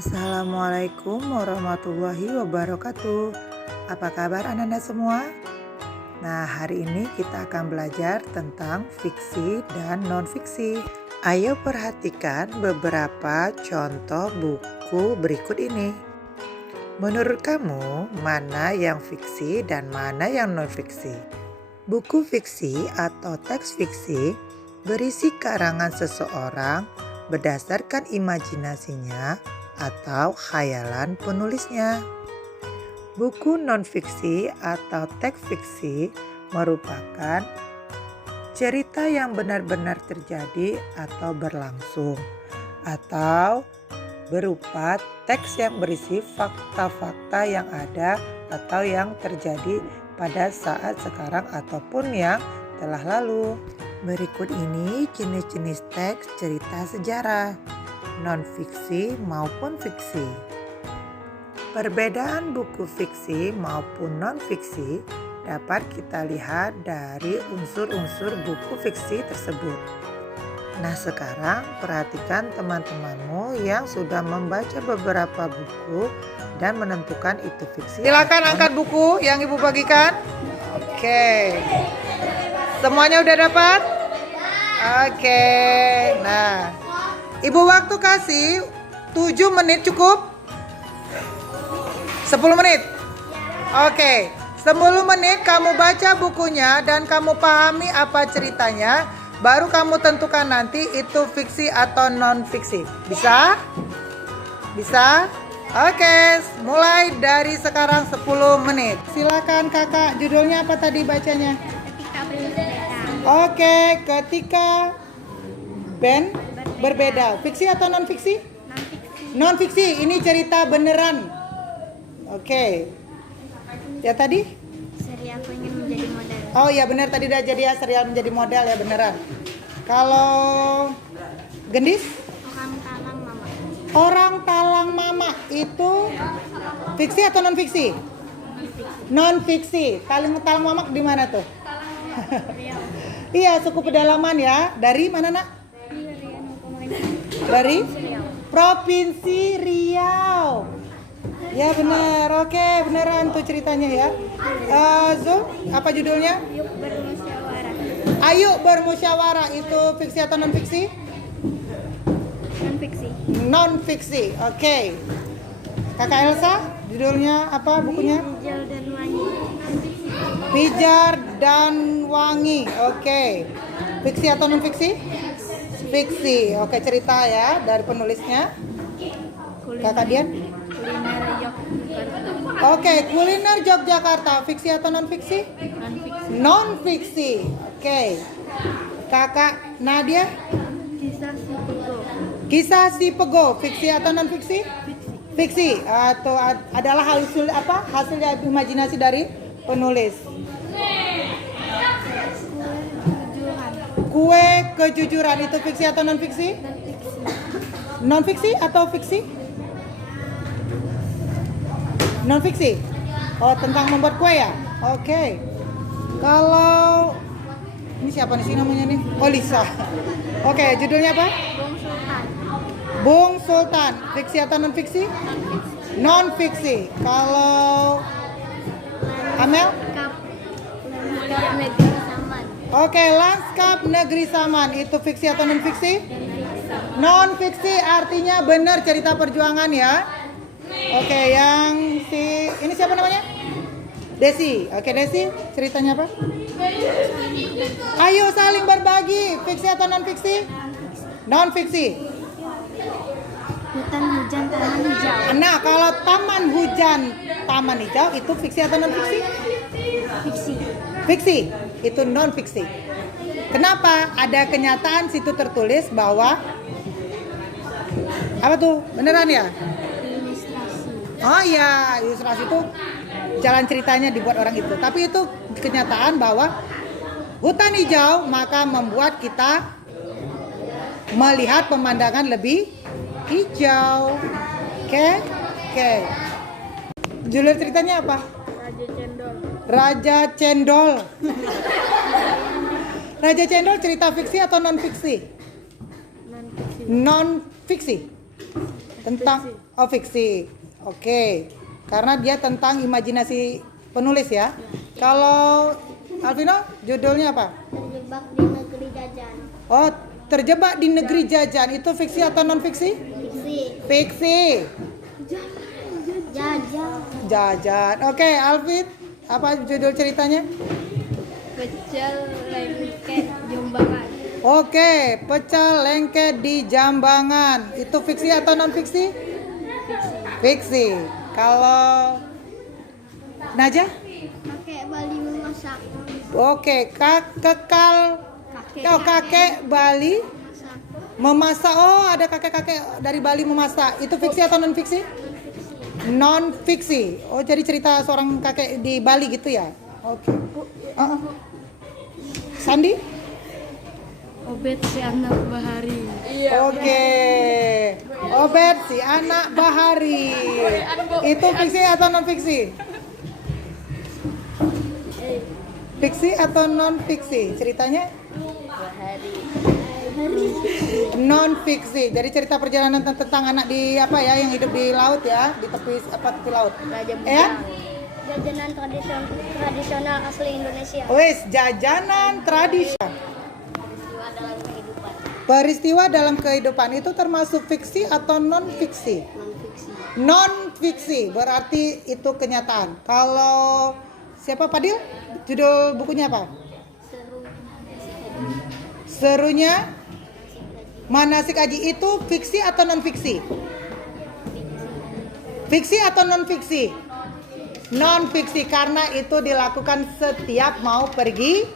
Assalamualaikum warahmatullahi wabarakatuh. Apa kabar anak-anak semua? Nah, hari ini kita akan belajar tentang fiksi dan non-fiksi. Ayo perhatikan beberapa contoh buku berikut ini. Menurut kamu, mana yang fiksi dan mana yang non-fiksi? Buku fiksi atau teks fiksi berisi karangan seseorang berdasarkan imajinasinya atau khayalan penulisnya. Buku non-fiksi atau teks fiksi merupakan cerita yang benar-benar terjadi atau berlangsung, atau berupa teks yang berisi fakta-fakta yang ada atau yang terjadi pada saat sekarang ataupun yang telah lalu. Berikut ini jenis-jenis teks cerita sejarah, non-fiksi maupun fiksi. Perbedaan buku fiksi maupun non-fiksi dapat kita lihat dari unsur-unsur buku fiksi tersebut. Nah, sekarang perhatikan teman-temanmu yang sudah membaca beberapa buku dan menentukan itu fiksi. Silakan angkat buku yang Ibu bagikan. Oke. Semuanya udah dapat? Oke. Nah, Ibu waktu kasih 7 menit cukup? 10 menit? Oke, 10 menit kamu baca bukunya dan kamu pahami apa ceritanya. Baru kamu tentukan nanti itu fiksi atau non-fiksi. Bisa? Bisa? Oke, mulai dari sekarang 10 menit. Silakan kakak, judulnya apa tadi bacanya? Ketika berbeda. Oke, ketika band berbeda. Fiksi atau non-fiksi? Non-fiksi. Non-fiksi, ini cerita beneran. Oke. Ya tadi? Serial Aku Ingin Menjadi Model. Oh iya benar, tadi udah jadi ya, serial menjadi model ya, beneran. Kalau Gendis? Orang Talang Mama. Orang Talang Mama itu fiksi atau non-fiksi? Non-fiksi. Talang Mama di mana tuh? Iya, suku pedalaman ya. Dari mana nak? Dari Provinsi Riau. Ya benar, oke, beneran tuh ceritanya ya. Zul, apa judulnya? Yuk bermusyawarah. Ayo bermusyawarah, itu fiksi atau non-fiksi? Non-fiksi. Non-fiksi, oke. Kakak Elsa, judulnya apa bukunya? Hijau dan Wangi. Pijar dan Wangi, oke. Fiksi atau non-fiksi? Fiksi, oke, cerita ya dari penulisnya. Kakak Dian? Kuliner Yogyakarta. Oke, kuliner Yogyakarta, fiksi atau non-fiksi? Non-fiksi. Non-fiksi, oke. Kakak Nadia? Kisah si Pego. Kisah si Pego, fiksi atau non-fiksi? Fiksi, atau adalah hasil apa? Hasil imajinasi dari penulis. Kejujuran. Kue kejujuran itu fiksi atau non-fiksi? Non-fiksi. Non-fiksi atau fiksi? Non-fiksi. Oh, tentang membuat kue ya? Oke. Kalau ini siapa nih sih namanya nih? Oh, Lisa. Oke, judulnya apa? Bung Sultan. Bung Sultan, fiksi atau non-fiksi? Non-fiksi. Kalau Amel? Kap Negeri Saman. Oke, Lanskap Negeri Saman, itu fiksi atau non-fiksi? Non-fiksi artinya benar cerita perjuangan ya. Oke, yang ini siapa namanya? Desi. Oke, Desi, ceritanya apa? Ayo saling berbagi, fiksi atau non-fiksi? Non-fiksi. Hutan Hujan Taman Hijau. Nah, kalau taman hujan, taman hijau itu fiksi atau non-fiksi? Fiksi. Fiksi, itu non-fiksi. Kenapa? Ada kenyataan situ tertulis bahwa apa tuh? Beneran ya? Ilustrasi. Oh iya, ilustrasi itu jalan ceritanya dibuat orang itu. Tapi itu kenyataan bahwa hutan hijau maka membuat kita melihat pemandangan lebih hijau. Oke. Judul ceritanya apa? Raja Cendol. Raja Cendol. Raja Cendol cerita fiksi atau non-fiksi? Non-fiksi. Non-fiksi. Tentang fiksi. Oke. Karena dia tentang imajinasi penulis ya. Kalau Alvino, judulnya apa? Terjebak di negeri jajan. Oh, terjebak di negeri jajan. Itu fiksi atau non fiksi? Fiksi. Fiksi. Jajan. Jajan. Oke, Alvin, apa judul ceritanya? Pecel lengket Jombangan. Oke, pecel lengket di Jambangan. Itu fiksi atau non fiksi? Fiksi. Kalau Najah? Kakek Bali memasak. Oke, kakek Bali Masak. memasak. Oh, ada kakek-kakek dari Bali memasak. Itu fiksi atau non fiksi? Non fiksi. Oh, jadi cerita seorang kakek di Bali gitu ya? Oke. Sandi? Obet si anak bahari. Oke. Obet si anak bahari. Itu fiksi atau non fiksi? Fiksi atau non fiksi? Ceritanya? Non fiksi. Jadi cerita perjalanan tentang anak di apa ya, yang hidup di laut ya, di tepi laut. Ya? Jajanan tradisional asli Indonesia. Wes, jajanan tradisional. Peristiwa dalam kehidupan. Peristiwa dalam kehidupan itu termasuk fiksi atau non fiksi? Non-fiksi. Non fiksi berarti itu kenyataan. Kalau siapa Padil? Judul bukunya apa? Serunya Manasik Haji. Itu fiksi atau non fiksi? Fiksi atau non fiksi? Non fiksi, karena itu dilakukan setiap mau pergi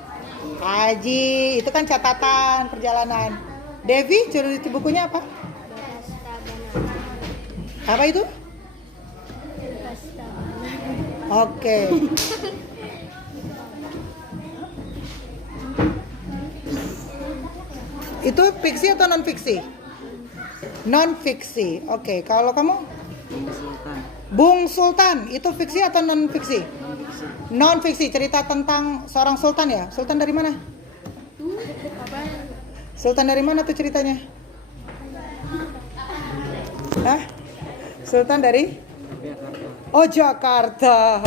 haji. Itu kan catatan perjalanan. Devi, judul itu bukunya apa? Apa itu? Oke. Itu fiksi atau non fiksi? Non fiksi. Oke, kalau kamu? Bung Sultan, itu fiksi atau non fiksi? Non fiksi, cerita tentang seorang sultan ya. Sultan dari mana? Sultan dari mana tuh ceritanya? Hah? Sultan dari? Oh, Jakarta.